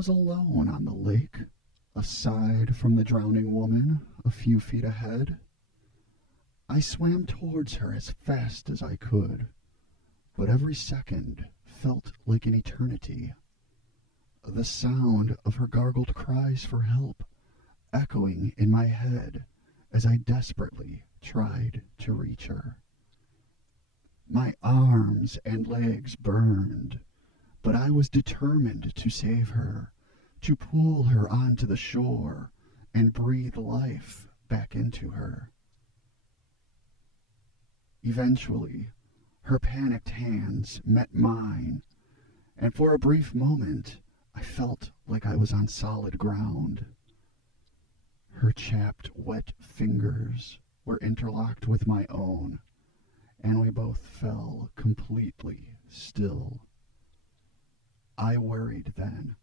was alone on the lake, aside from the drowning woman a few feet ahead. I swam towards her as fast as I could, but every second felt like an eternity. The sound of her gargled cries for help echoing in my head as I desperately tried to reach her. My arms and legs burned, but I was determined to save her, to pull her onto the shore and breathe life back into her. Eventually, her panicked hands met mine, and for a brief moment, I felt like I was on solid ground. Her chapped, wet fingers were interlocked with my own, and we both fell completely still. I worried then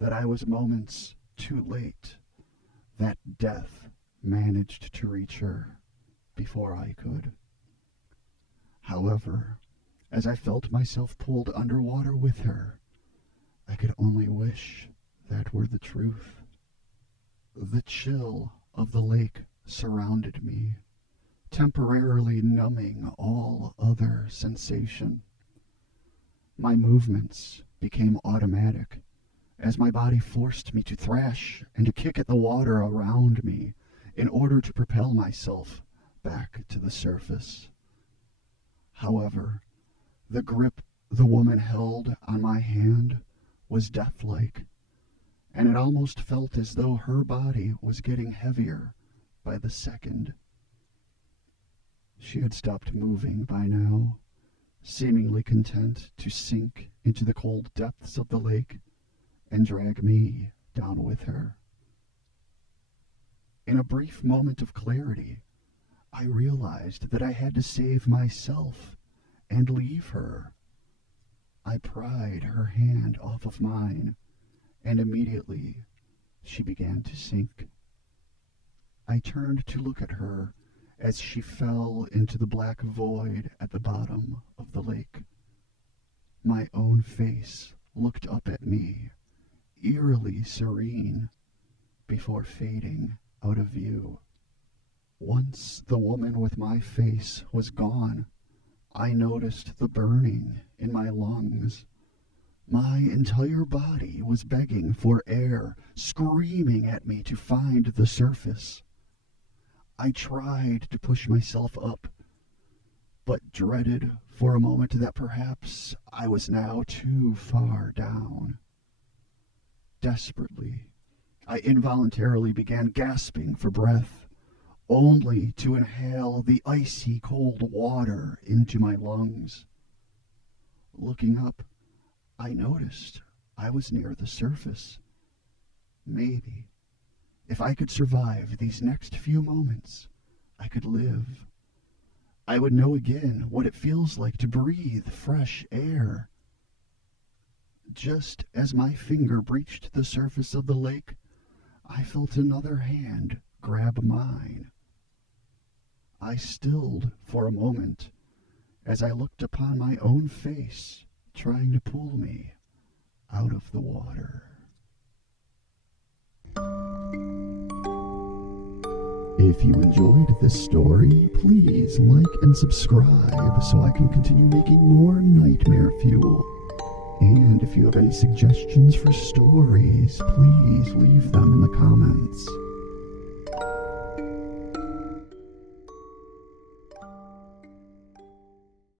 that I was moments too late, that death managed to reach her before I could. However, as I felt myself pulled underwater with her, I could only wish that were the truth. The chill of the lake surrounded me, temporarily numbing all other sensation. My movements became automatic, as my body forced me to thrash and to kick at the water around me in order to propel myself back to the surface. However, the grip the woman held on my hand was death-like, and it almost felt as though her body was getting heavier by the second. She had stopped moving by now, seemingly content to sink into the cold depths of the lake and drag me down with her. In a brief moment of clarity, I realized that I had to save myself and leave her. I pried her hand off of mine, and immediately she began to sink. I turned to look at her as she fell into the black void at the bottom of the lake. My own face looked up at me, eerily serene, before fading out of view. Once the woman with my face was gone, I noticed the burning in my lungs. My entire body was begging for air, screaming at me to find the surface. I tried to push myself up, but dreaded for a moment that perhaps I was now too far down. Desperately, I involuntarily began gasping for breath, only to inhale the icy cold water into my lungs. Looking up, I noticed I was near the surface. Maybe, if I could survive these next few moments, I could live. I would know again what it feels like to breathe fresh air. Just as my finger breached the surface of the lake, I felt another hand grab mine. I stilled for a moment as I looked upon my own face trying to pull me out of the water. If you enjoyed this story, please like and subscribe so I can continue making more nightmare fuel. And if you have any suggestions for stories, please leave them in the comments.